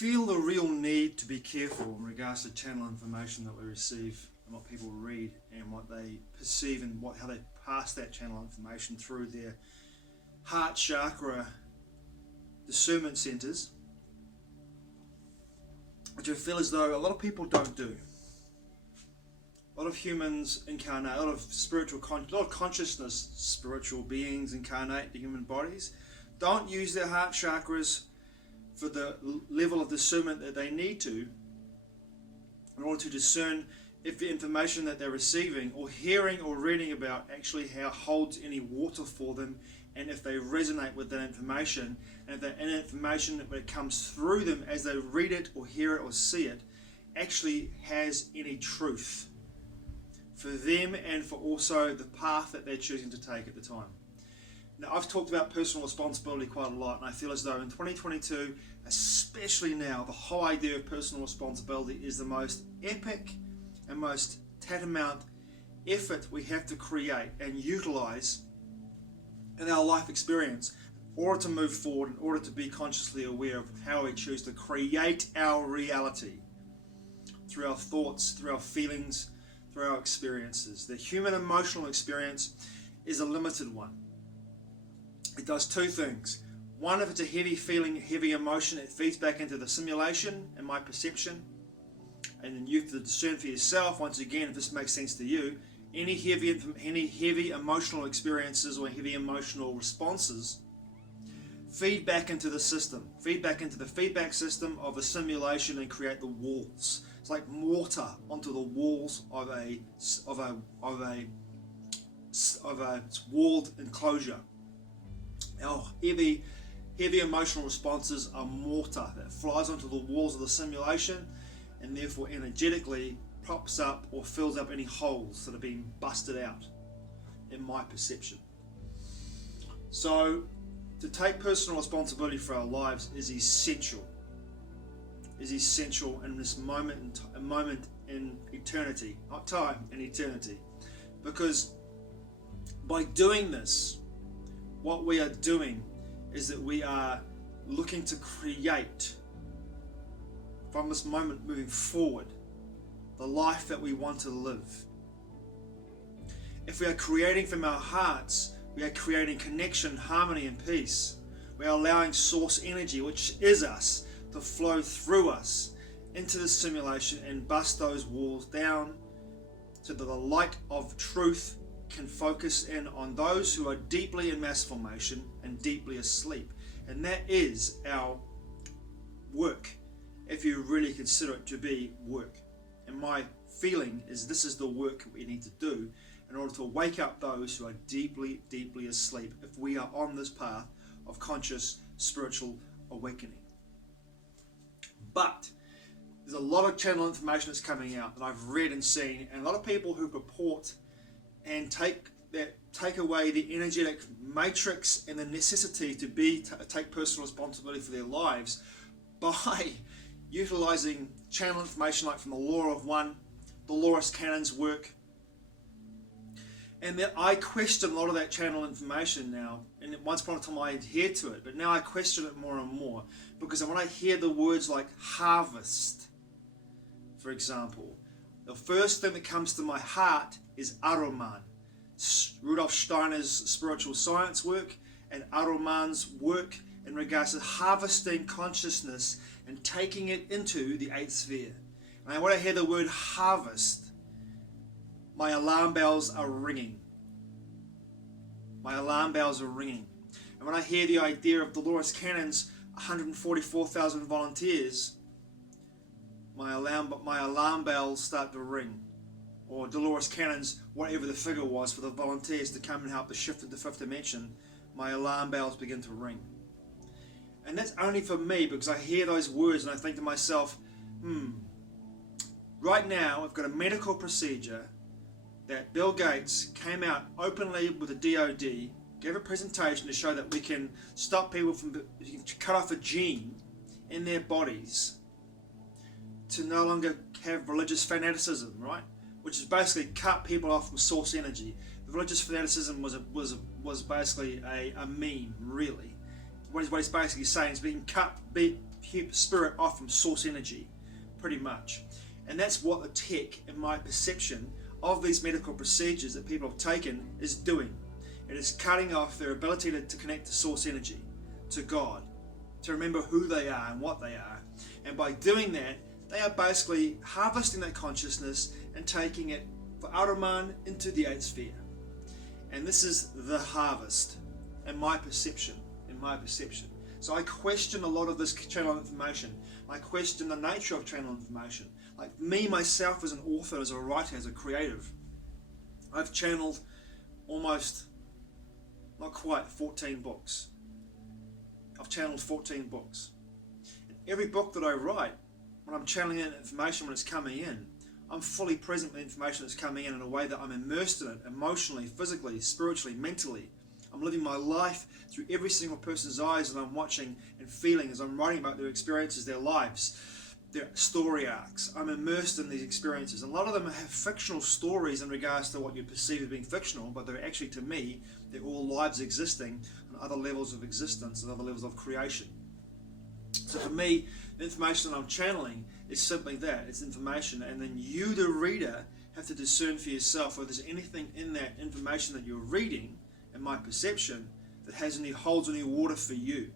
feel the real need to be careful in regards to channel information that we receive and what people read and what they perceive and how they pass that channel information through their heart chakra discernment centers, which I feel as though a lot of people don't do. A lot of humans incarnate, a lot of a lot of consciousness, spiritual beings incarnate in human bodies, don't use their heart chakras for the level of discernment that they need to in order to discern if the information that they're receiving or hearing or reading about actually holds any water for them, and if they resonate with that information, and if that information when it comes through them as they read it or hear it or see it actually has any truth for them and for also the path that they're choosing to take at the time. Now, I've talked about personal responsibility quite a lot, and I feel as though in 2022, especially now, the whole idea of personal responsibility is the most epic and most tantamount effort we have to create and utilize in our life experience in order to move forward, in order to be consciously aware of how we choose to create our reality through our thoughts, through our feelings, through our experiences. The human emotional experience is a limited one. It does two things. One, if it's a heavy feeling, heavy emotion, it feeds back into the simulation and my perception. And then you have to discern for yourself, once again, if this makes sense to you, any heavy emotional experiences or heavy emotional responses feed back into the system, feed back into the feedback system of the simulation and create the walls. It's like mortar onto the walls of a walled enclosure. Our heavy emotional responses are mortar that flies onto the walls of the simulation and therefore energetically props up or fills up any holes that are being busted out in my perception. So to take personal responsibility for our lives is essential in this moment in eternity, not time, in eternity. Because by doing this, what we are doing is that we are looking to create from this moment moving forward the life that we want to live. If we are creating from our hearts, we are creating connection, harmony and peace. We are allowing source energy, which is us, to flow through us into the simulation and bust those walls down so that the light of truth can focus in on those who are deeply in mass formation and deeply asleep. And that is our work, if you really consider it to be work. And my feeling is this is the work we need to do in order to wake up those who are deeply, deeply asleep if we are on this path of conscious spiritual awakening. But there's a lot of channel information that's coming out that I've read and seen, and a lot of people who purport and take away the energetic matrix and the necessity to take personal responsibility for their lives by utilizing channel information like from the Law of One, Dolores Cannon's work. And that I question a lot of that channel information now, and once upon a time I adhered to it, but now I question it more and more, because when I hear the words like harvest, for example, the first thing that comes to my heart is Aroman, Rudolf Steiner's spiritual science work, and Aroman's work in regards to harvesting consciousness and taking it into the 8th sphere. And when I hear the word harvest, my alarm bells are ringing. My alarm bells are ringing. And when I hear the idea of Dolores Cannon's 144,000 volunteers, my alarm bells start to ring. Or Dolores Cannon's, whatever the figure was, for the volunteers to come and help the shift into 5th dimension, my alarm bells begin to ring. And that's only for me, because I hear those words and I think to myself, right now I've got a medical procedure that Bill Gates came out openly with the DOD, gave a presentation to show that we can stop people from, you can cut off a gene in their bodies to no longer have religious fanaticism, right? Which is basically cut people off from source energy. The religious fanaticism was basically a meme, really. what he's basically saying is being cut spirit off from source energy, pretty much. And that's what the tech, in my perception, of these medical procedures that people have taken is doing. It is cutting off their ability to connect to source energy, to God, to remember who they are and what they are. And by doing that, they are basically harvesting that consciousness and taking it for Araman into the 8th sphere. And this is the harvest, in my perception. So I question a lot of this channel information. I question the nature of channel information. Like me, myself, as an author, as a writer, as a creative, I've channeled almost, not quite, 14 books. I've channeled 14 books. And every book that I write, when I'm channeling in information, when it's coming in, I'm fully present with the information that's coming in a way that I'm immersed in it, emotionally, physically, spiritually, mentally. I'm living my life through every single person's eyes that I'm watching and feeling as I'm writing about their experiences, their lives, their story arcs. I'm immersed in these experiences. And a lot of them have fictional stories in regards to what you perceive as being fictional, but they're actually, to me, they're all lives existing on other levels of existence and other levels of creation. So for me, the information that I'm channeling is simply that. It's information, and then you, the reader, have to discern for yourself whether there's anything in that information that you're reading, in my perception, that holds any water for you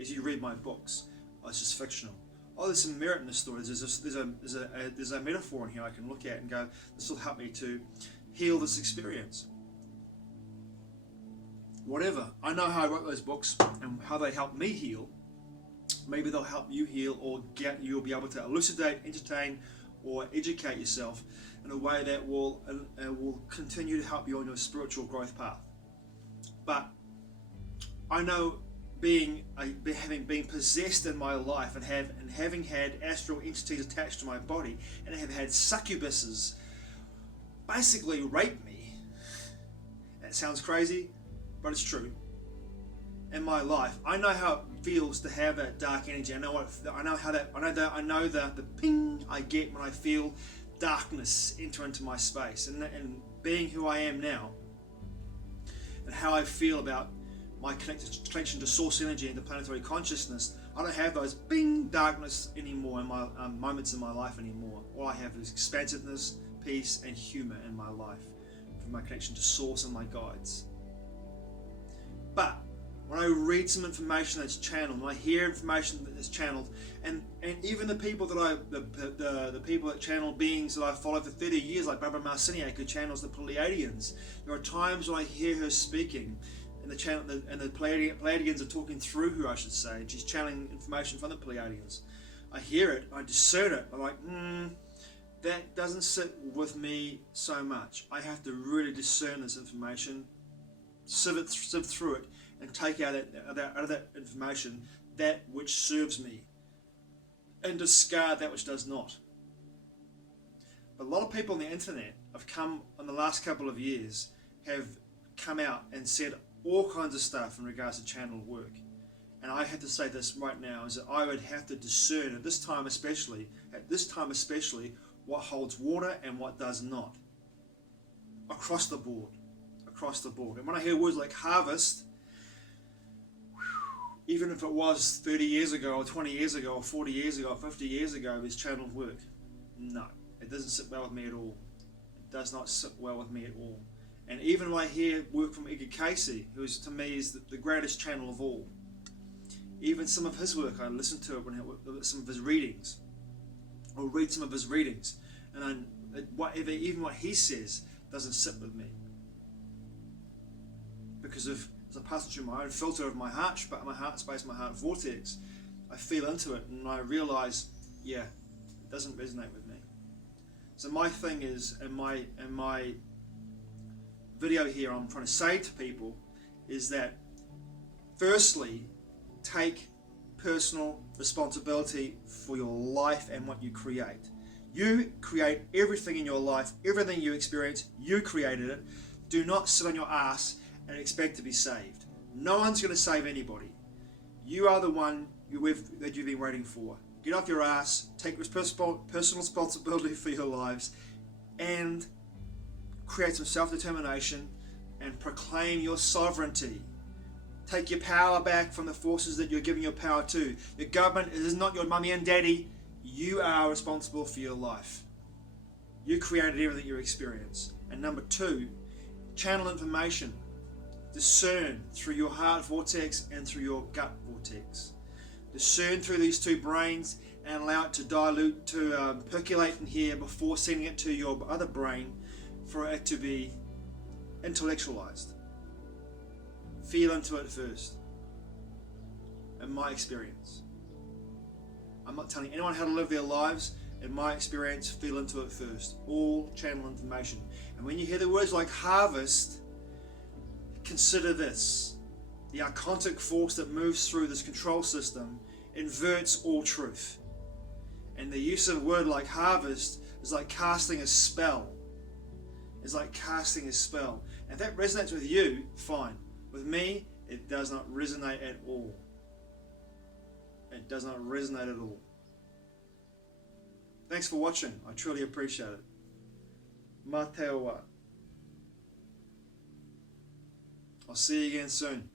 as you read my books. Oh, it's just fictional. Oh, there's some merit in this story. There's a metaphor in here I can look at and go, this will help me to heal this experience. Whatever. I know how I wrote those books and how they helped me heal. Maybe they'll help you heal, or you'll be able to elucidate, entertain, or educate yourself in a way that will continue to help you on your spiritual growth path. But I know, having been possessed in my life and having had astral entities attached to my body, and have had succubuses basically rape me. That sounds crazy, but it's true. In my life, I know how it feels to have that dark energy. I know the ping I get when I feel darkness enter into my space, and being who I am now, and how I feel about my connection to source energy and the planetary consciousness. I don't have those bing darkness anymore in my moments in my life anymore. All I have is expansiveness, peace, and humor in my life from my connection to source and my guides. But when I read some information that's channeled, when I hear information that is channeled, and even the people the people that channel beings that I followed for 30 years, like Barbara Marciniak, who channels the Pleiadians, there are times when I hear her speaking, and the Pleiadians are talking through her, I should say, and she's channeling information from the Pleiadians. I hear it, I discern it, I'm like, that doesn't sit with me so much. I have to really discern this information, sift through it, and take out of that information that which serves me, and discard that which does not. But a lot of people on the internet have come, in the last couple of years, have come out and said all kinds of stuff in regards to channel work. And I have to say this right now, is that I would have to discern at this time especially, what holds water and what does not. Across the board. And when I hear words like harvest, even if it was 30 years ago, or 20 years ago, or 40 years ago, or 50 years ago, this channeled work, no, it doesn't sit well with me at all. It does not sit well with me at all. And even when I hear work from Edgar Casey, who is, to me, is the greatest channel of all, even some of his work, I listen to it some of his readings, or read some of his readings, and even what he says doesn't sit with me, because as I pass it through my own filter of my heart space, my heart vortex, I feel into it and I realise, it doesn't resonate with me. So my thing is, in my video here, I'm trying to say to people is that, firstly, take personal responsibility for your life and what you create. You create everything in your life, everything you experience, you created it. Do not sit on your ass and expect to be saved. No one's going to save anybody. You are the one that you've been waiting for. Get off your ass, take personal responsibility for your lives, and create some self-determination and proclaim your sovereignty Take your power back from the forces that you're giving your power to. Your government is not your mummy and daddy. You are responsible for your life. You created everything you experience. And number 2, channel information. Discern through your heart vortex and through your gut vortex. Discern through these 2 brains and allow it to dilute, to percolate in here before sending it to your other brain for it to be intellectualized. Feel into it first. In my experience. I'm not telling anyone how to live their lives. In my experience, feel into it first. All channel information. And when you hear the words like harvest, consider this. The archontic force that moves through this control system inverts all truth. And the use of a word like harvest is like casting a spell. It's like casting a spell. And if that resonates with you, fine. With me, it does not resonate at all. It does not resonate at all. Thanks for watching. I truly appreciate it. Mā te ua. I'll see you again soon.